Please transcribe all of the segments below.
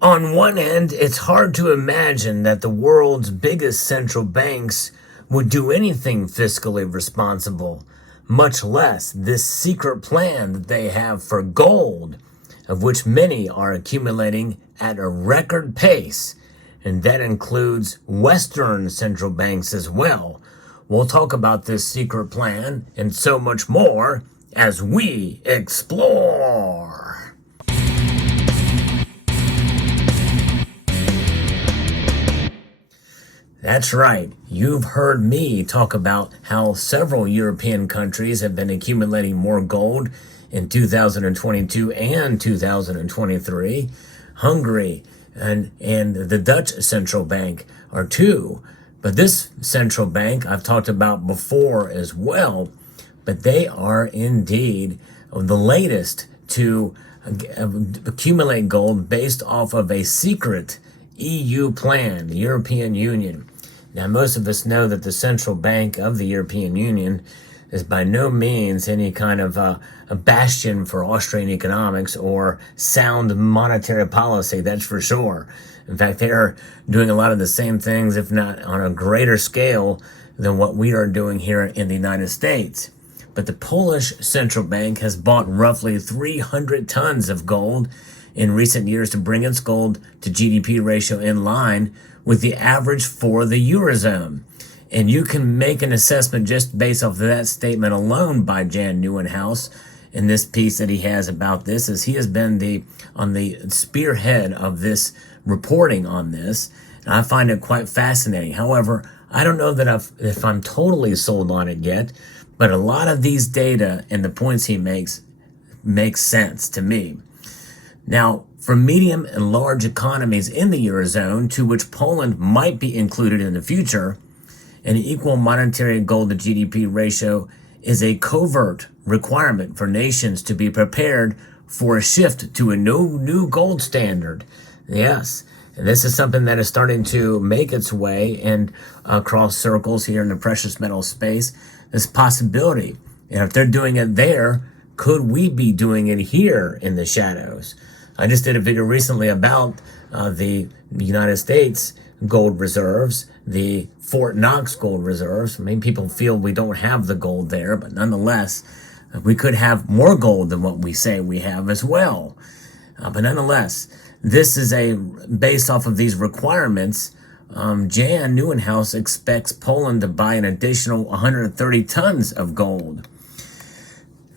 On one hand, it's hard to imagine that the world's biggest central banks would do anything fiscally responsible, much less this secret plan that they have for gold, of which many are accumulating at a record pace, and that includes Western central banks as well. We'll talk about this secret plan and so much more as we explore. That's right. You've heard me talk about how several European countries have been accumulating more gold in 2022 and 2023. Hungary and the Dutch central bank are two. But this central bank I've talked about before as well, but they are indeed the latest to accumulate gold based off of a secret EU plan, the European Union. Now, most of us know that the central bank of the European Union is by no means any kind of a bastion for Austrian economics or sound monetary policy, that's for sure. In fact, they are doing a lot of the same things, if not on a greater scale than what we are doing here in the United States. But the Polish central bank has bought roughly 300 tons of gold in recent years to bring its gold to GDP ratio in line with the average for the Eurozone. And you can make an assessment just based off of that statement alone by Jan Nieuwenhuis in this piece that he has about this, as he has been on the spearhead of this reporting on this. And I find it quite fascinating. However, I don't know that if I'm totally sold on it yet, but a lot of these data and the points he makes sense to me. Now, for medium and large economies in the Eurozone, to which Poland might be included in the future, an equal monetary gold to GDP ratio is a covert requirement for nations to be prepared for a shift to a new gold standard. Yes, and this is something that is starting to make its way and across circles here in the precious metal space. This possibility, and if they're doing it there, could we be doing it here in the shadows? I just did a video recently about the United States gold reserves, the Fort Knox gold reserves. Many people feel we don't have the gold there, but nonetheless, we could have more gold than what we say we have as well. But nonetheless, this is based off of these requirements. Jan Nieuwenhuis expects Poland to buy an additional 130 tons of gold.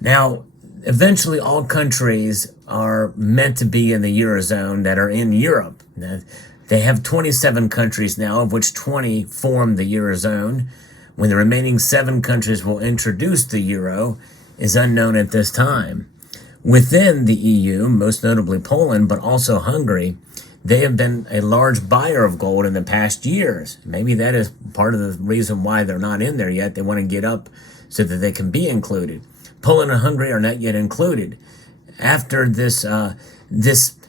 Now, eventually all countries are meant to be in the Eurozone that are in Europe. They have 27 countries now, of which 20 form the Eurozone. When the remaining 7 countries will introduce the Euro is unknown at this time. Within the EU, most notably Poland, but also Hungary, they have been a large buyer of gold in the past years. Maybe that is part of the reason why they're not in there yet. They want to get up so that they can be included. Poland and Hungary are not yet included. After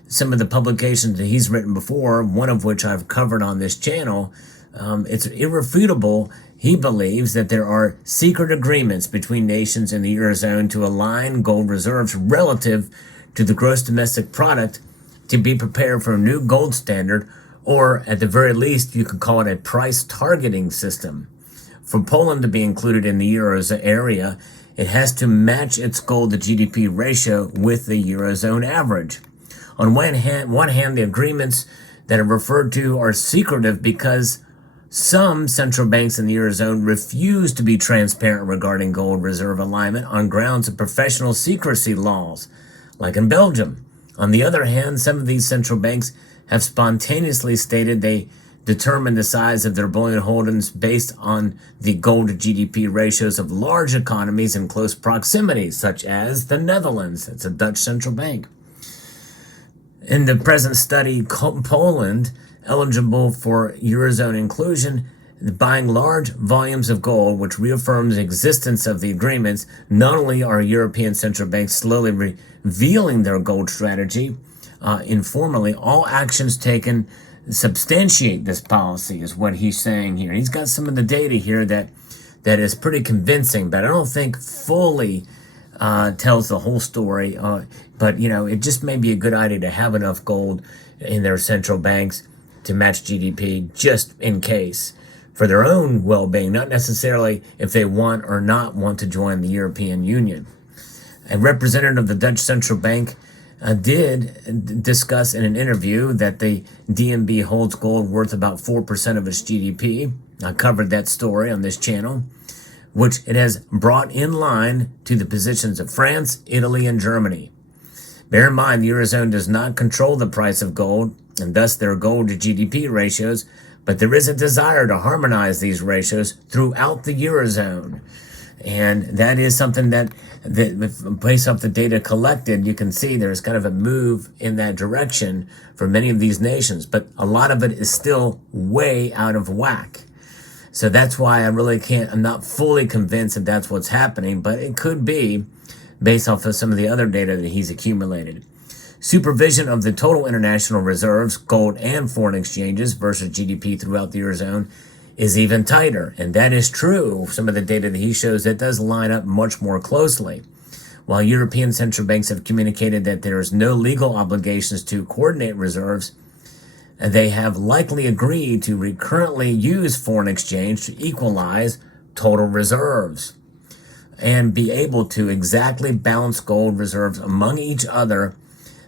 some of the publications that he's written before, one of which I've covered on this channel, it's irrefutable. He believes that there are secret agreements between nations in the Eurozone to align gold reserves relative to the gross domestic product to be prepared for a new gold standard, or at the very least, you could call it a price targeting system. For Poland to be included in the Eurozone area, it has to match its gold to GDP ratio with the Eurozone average. On one hand, the agreements that are referred to are secretive because some central banks in the Eurozone refuse to be transparent regarding gold reserve alignment on grounds of professional secrecy laws, like in Belgium. On the other hand, some of these central banks have spontaneously stated they determine the size of their bullion holdings based on the gold to GDP ratios of large economies in close proximity, such as the Netherlands. It's a Dutch central bank. In the present study, Poland, eligible for Eurozone inclusion, buying large volumes of gold, which reaffirms the existence of the agreements. Not only are European central banks slowly revealing their gold strategy informally, all actions taken substantiate this policy, is what he's saying here. He's got some of the data here that is pretty convincing, but I don't think fully tells the whole story. But, it just may be a good idea to have enough gold in their central banks to match GDP just in case for their own well-being, not necessarily if they want or not want to join the European Union. A representative of the Dutch Central Bank did discuss in an interview that the DNB holds gold worth about 4% of its GDP. I covered that story on this channel, which it has brought in line to the positions of France, Italy, and Germany. Bear in mind, the Eurozone does not control the price of gold, and thus their gold to GDP ratios, but there is a desire to harmonize these ratios throughout the Eurozone. And that is something that based off the data collected, you can see there's kind of a move in that direction for many of these nations, but a lot of it is still way out of whack. So that's why I'm not fully convinced that that's what's happening, but it could be based off of some of the other data that he's accumulated. Supervision of the total international reserves, gold and foreign exchanges versus GDP throughout the Eurozone is even tighter. And that is true. Some of the data that he shows, that does line up much more closely. While European central banks have communicated that there is no legal obligations to coordinate reserves, they have likely agreed to recurrently use foreign exchange to equalize total reserves and be able to exactly balance gold reserves among each other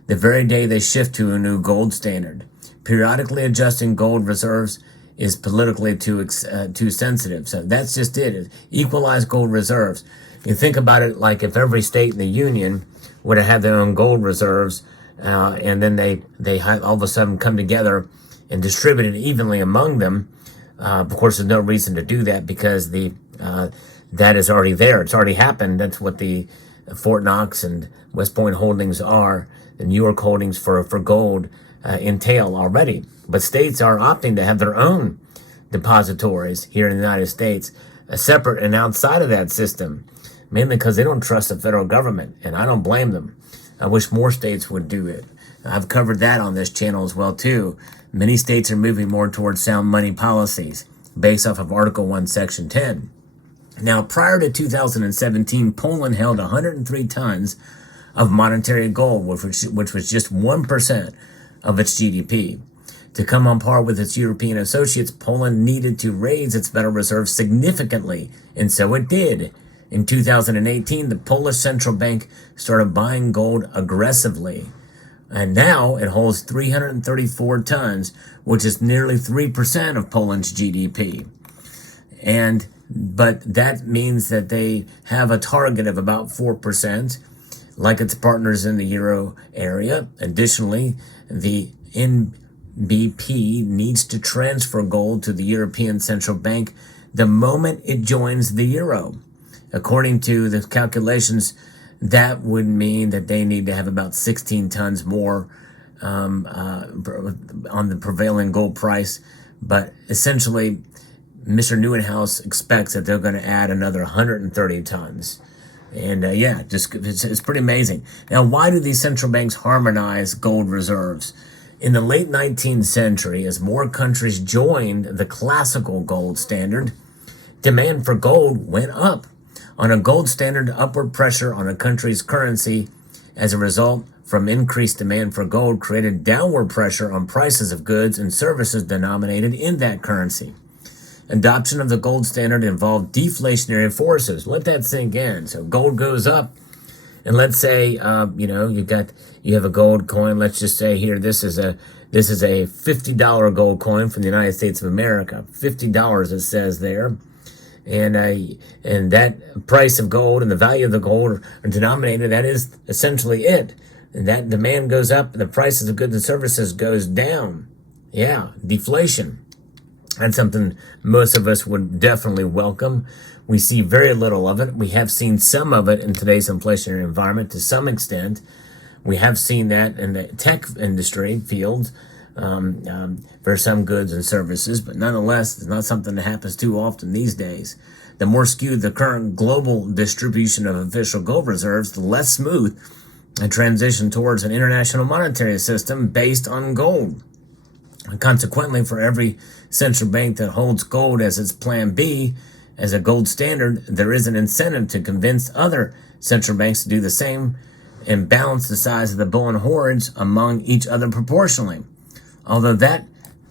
the very day they shift to a new gold standard. Periodically adjusting gold reserves is politically too sensitive. So that's just it. Equalize gold reserves. You think about it like if every state in the union would have had their own gold reserves, and then they all of a sudden come together and distribute it evenly among them. Of course, there's no reason to do that because that is already there. It's already happened. That's what the Fort Knox and West Point holdings are. The New York holdings for gold entail already. But states are opting to have their own depositories here in the United States, separate and outside of that system, mainly because they don't trust the federal government, and I don't blame them. I wish more states would do it. I've covered that on this channel as well, too. Many states are moving more towards sound money policies based off of Article 1, Section 10. Now, prior to 2017, Poland held 103 tons of monetary gold, which was just 1% of its GDP. To come on par with its European associates, Poland needed to raise its Federal Reserve significantly, and so it did. In 2018, the Polish Central Bank started buying gold aggressively, and now it holds 334 tons, which is nearly 3% of Poland's GDP. But that means that they have a target of about 4%, like its partners in the Euro area. Additionally, the NBP needs to transfer gold to the European Central Bank the moment it joins the Euro. According to the calculations, that would mean that they need to have about 16 tons more on the prevailing gold price. But essentially, Mr. Neuenhaus expects that they're going to add another 130 tons. And it's pretty amazing. Now, why do these central banks harmonize gold reserves? In the late 19th century, as more countries joined the classical gold standard, demand for gold went up. On a gold standard, upward pressure on a country's currency as a result from increased demand for gold created downward pressure on prices of goods and services denominated in that currency. Adoption of the gold standard involved deflationary forces. Let that sink in. So gold goes up, and let's say you have a gold coin. Let's just say here this is a $50 gold coin from the United States of America. $50 it says there, and that price of gold and the value of the gold are denominated. That is essentially it. And that demand goes up, and the prices of goods and services goes down. Yeah, deflation. That's something most of us would definitely welcome. We see very little of it. We have seen some of it in today's inflationary environment to some extent. We have seen that in the tech industry fields for some goods and services, but nonetheless, it's not something that happens too often these days. The more skewed the current global distribution of official gold reserves, the less smooth a transition towards an international monetary system based on gold. Consequently, for every central bank that holds gold as its plan B, as a gold standard, there is an incentive to convince other central banks to do the same and balance the size of the bullion hoards among each other proportionally. Although that,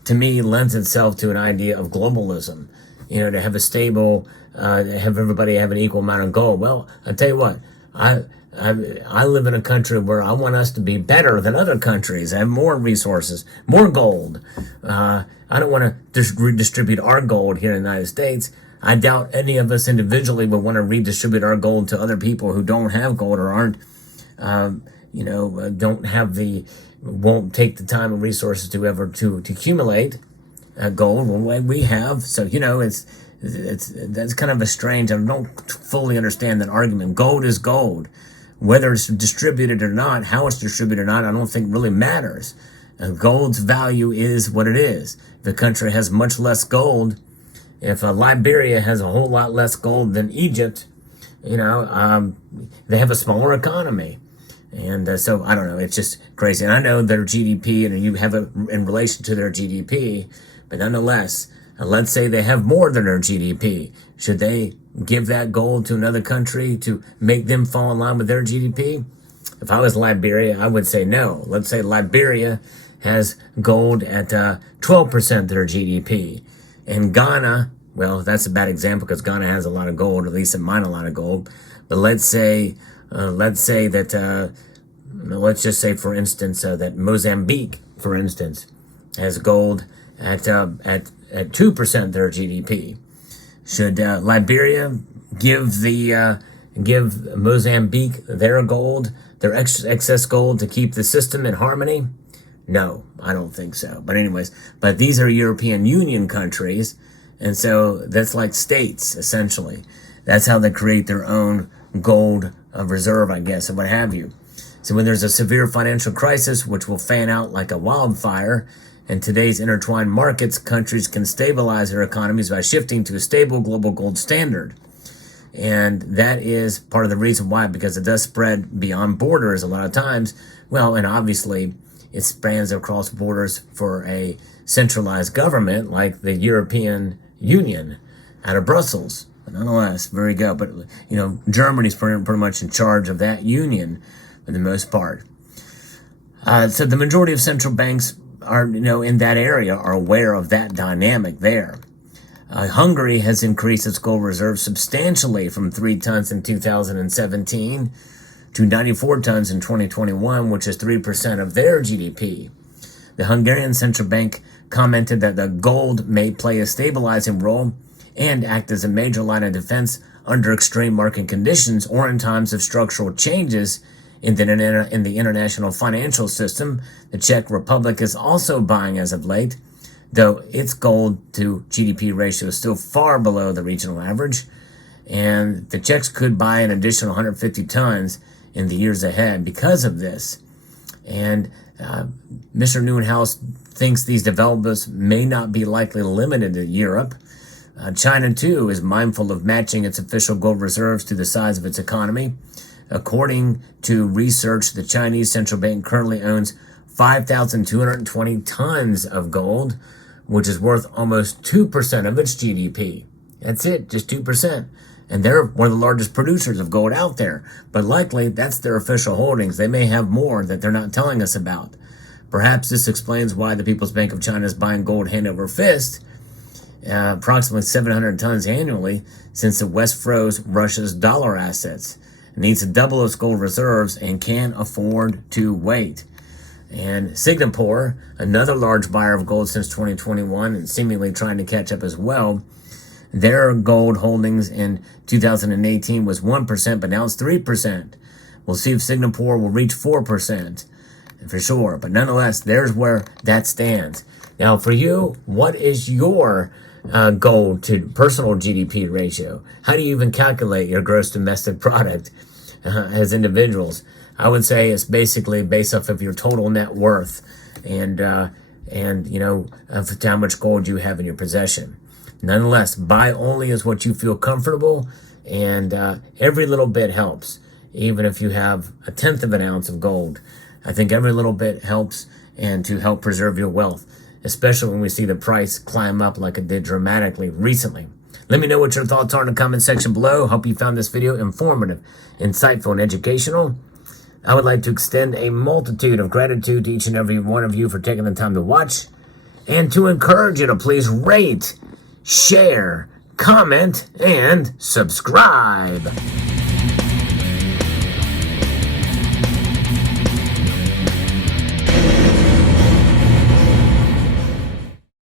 to me, lends itself to an idea of globalism. To have a stable, have everybody have an equal amount of gold. Well, I'll tell you what, I live in a country where I want us to be better than other countries, have more resources, more gold. I don't want to redistribute our gold here in the United States. I doubt any of us individually would want to redistribute our gold to other people who don't have gold or aren't, don't have won't take the time and resources to accumulate gold. Well, we have, so that's kind of a strange. I don't fully understand that argument. Gold is gold, whether it's distributed or not, how it's distributed or not. I don't think really matters. Gold's value is what it is. If a country has much less gold, if Liberia has a whole lot less gold than Egypt, they have a smaller economy. And so, I don't know, it's just crazy. And I know their GDP, and you have it in relation to their GDP, but nonetheless, let's say they have more than their GDP. Should they give that gold to another country to make them fall in line with their GDP? If I was Liberia, I would say no. Let's say Liberia has gold at 12% of their GDP. And Ghana, well, that's a bad example because Ghana has a lot of gold, at least it mined a lot of gold. But let's just say, for instance, that Mozambique, for instance, has gold at 2% of their GDP. Should Liberia give Mozambique their gold, their excess gold, to keep the system in harmony? No, I don't think so. But anyways, these are European Union countries, and so that's like states, essentially. That's how they create their own gold reserve, I guess, and what have you. So when there's a severe financial crisis, which will fan out like a wildfire, in today's intertwined markets, countries can stabilize their economies by shifting to a stable global gold standard. And that is part of the reason why, because it does spread beyond borders a lot of times. Well, and obviously it spans across borders for a centralized government like the European Union out of Brussels. But nonetheless, very good. But, Germany's pretty much in charge of that union for the most part. So the majority of central banks are, in that area are aware of that dynamic there. Hungary has increased its gold reserves substantially from 3 tons in 2017 to 94 tons in 2021, which is 3% of their GDP. The Hungarian central bank commented that the gold may play a stabilizing role and act as a major line of defense under extreme market conditions or in times of structural changes in the international financial system. The Czech Republic is also buying as of late, though its gold to GDP ratio is still far below the regional average. And the Czechs could buy an additional 150 tons in the years ahead because of this. And Mr. Neuenhaus thinks these developments may not be likely limited to Europe. China, too, is mindful of matching its official gold reserves to the size of its economy. According to research, the Chinese central bank currently owns 5,220 tons of gold, which is worth almost 2% of its GDP. That's it, just 2%. And they're one of the largest producers of gold out there. But likely, that's their official holdings. They may have more that they're not telling us about. Perhaps this explains why the People's Bank of China is buying gold hand over fist, approximately 700 tons annually, since the West froze Russia's dollar assets. It needs to double its gold reserves and can't afford to wait. And Singapore, another large buyer of gold since 2021 and seemingly trying to catch up as well, their gold holdings in 2018 was 1%, but now it's 3%. We'll see if Singapore will reach 4% for sure. But nonetheless, there's where that stands. Now, for you, what is your gold to personal GDP ratio? How do you even calculate your gross domestic product as individuals? I would say it's basically based off of your total net worth and of how much gold you have in your possession. Nonetheless, buy only is what you feel comfortable, and every little bit helps. Even if you have 1/10 of an ounce of gold, I think every little bit helps, and to help preserve your wealth, especially when we see the price climb up like it did dramatically recently. Let me know what your thoughts are in the comment section below. Hope you found this video informative, insightful, and educational. I would like to extend a multitude of gratitude to each and every one of you for taking the time to watch, and to encourage you to please rate, share, comment, and subscribe.